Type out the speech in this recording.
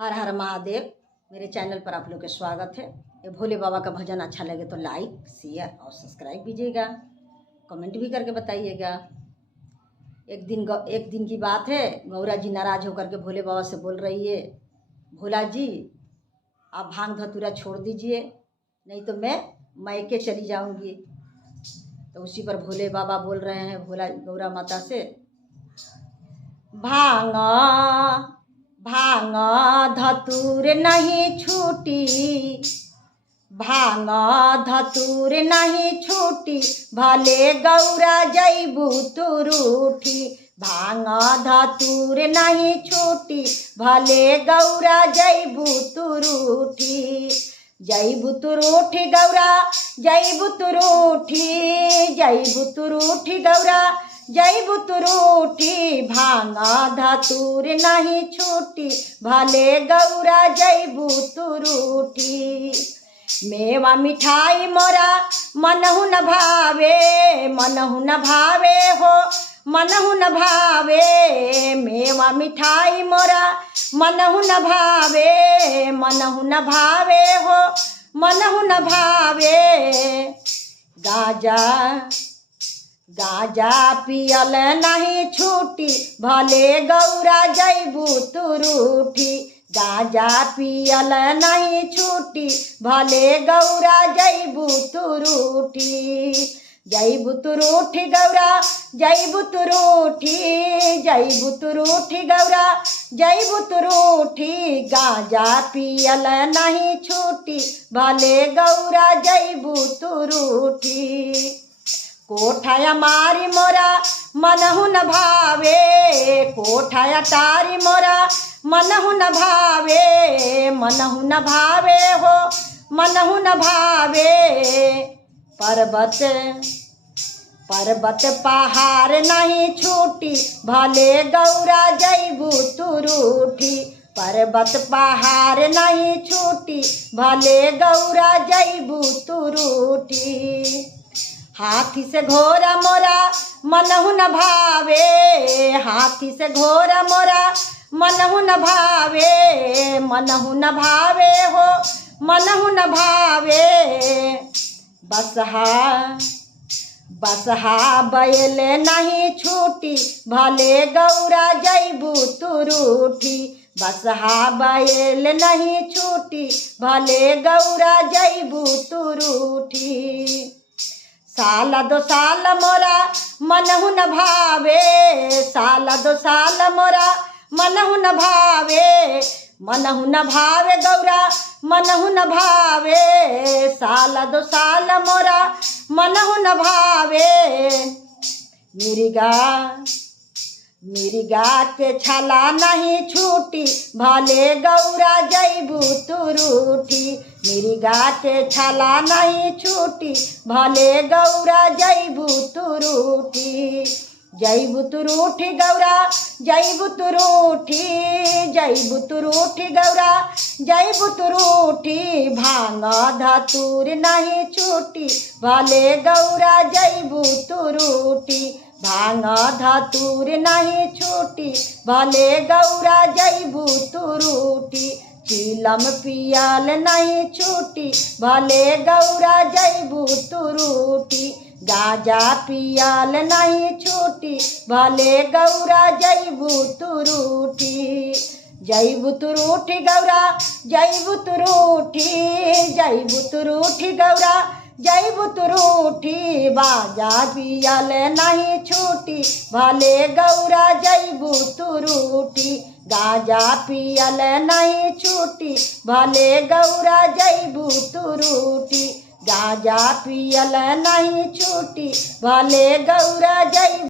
हर हर महादेव। मेरे चैनल पर आप लोग का स्वागत है। ये भोले बाबा का भजन अच्छा लगे तो लाइक शेयर और सब्सक्राइब कीजिएगा, कमेंट भी करके बताइएगा। एक दिन की बात है, गौरा जी नाराज होकर के भोले बाबा से बोल रही है, भोला जी आप भांग धतूरा छोड़ दीजिए, नहीं तो मैं मैके चली जाऊंगी। तो उसी पर भोले बाबा बोल रहे हैं भोला गौरा माता से, भांग भांग धतूर नहीं छूटी, भांग धतूर नहीं छूटी, भले गौरा जैबू तुरूठी। भांग धतूर नहीं छूटी, भले गौरा जैबू तुरूठी। जैबू तुरूठी गौरा जैबू तुरूठी, जैबू तुरूठी गौरा जैबू तुरूठी। भांग धतूर नहीं छूटी, भले गौरा जैबू तुरूठी। मेवा मिठाई मोरा मनहु न भावे, मनहु न भावे हो मनहु न भावे। मेवा मिठाई मोरा मनहु न भावे, मनहु न भावे हो मनहु न भावे। गाजा गाजा पियल नहीं छूटी, भले गौरा जैबू तुरूठी। गाजा पियल नहीं छूटी, भले गौरा जैबू तुरूठी। जैबू तुरूठी गौरा जैबू तुरूठी, जैबू तुरूठी गौरा जैबू तुरूठी। गाजा पियल नहीं छूटी, भले गौरा जैबू तुरूठी। कोठाया मारी मोरा मनहु न भावे, कोठाया तारी मोरा मनहु न भावे, मनहु न भावे हो मनहु न भावे। पर्वत पर्वत पहाड़ नहीं छूटी, भले गौरा जैबू तुरूठी। पर्वत पहाड़ नहीं छूटी, भले गौरा जैबू तुरूठी। हाथी से घोड़ा मोरा मनहु न भावे, हाथी से घोड़ा मोरा मनहु न भावे, मनहु न भावे हो मनहु न भावे। बसहा बसहा बैल नहीं छूटी, भले गौरा जैबू तुरूठी। बसहा बैल नहीं छूटी, भले गौरा जैबू तुरूठी। साल दो साल मोरा मनहु न भावे, साल दो साल मोरा मनहु न भावे, मनहु न भावे गौरा मनहु न भावे। साल दो साल मोरा मनहु न भावे। मिर्गा के छाला नहीं छूटी, भले गौरा जैबू तुरूठी। मिर्गा के छाला नहीं छूटी, भले गौरा जैबू तुरूठी। जैबू तुरूठी गौरा जैबू तुरूठी, जैबू तुरूठी गौरा जैबू तुरूठी। भांग धतूर नहीं छूटी, भले गौरा जैबू तुरूठी। भांग धतूर नहीं छूटी, भले गौरा जैबू तुरूठी। चीलम पियल नहीं छूटी, भले गौरा जैबू तुरूठी। गाजा पियल नहीं छूटी, भले गौरा जैबू तुरूठी। जैबू तुरूठी गौरा जैबू तुरूठी, जैबू तुरूठी गौरा जैबू तुरूठी। बाजा पियल नहीं छूटी, भले गौरा जैबू तुरूठी। गाजा पियल नहीं छूटी, भले गौरा जैबू तुरूठी। गाजा पियल नहीं छूटी, भले गौरा जैबू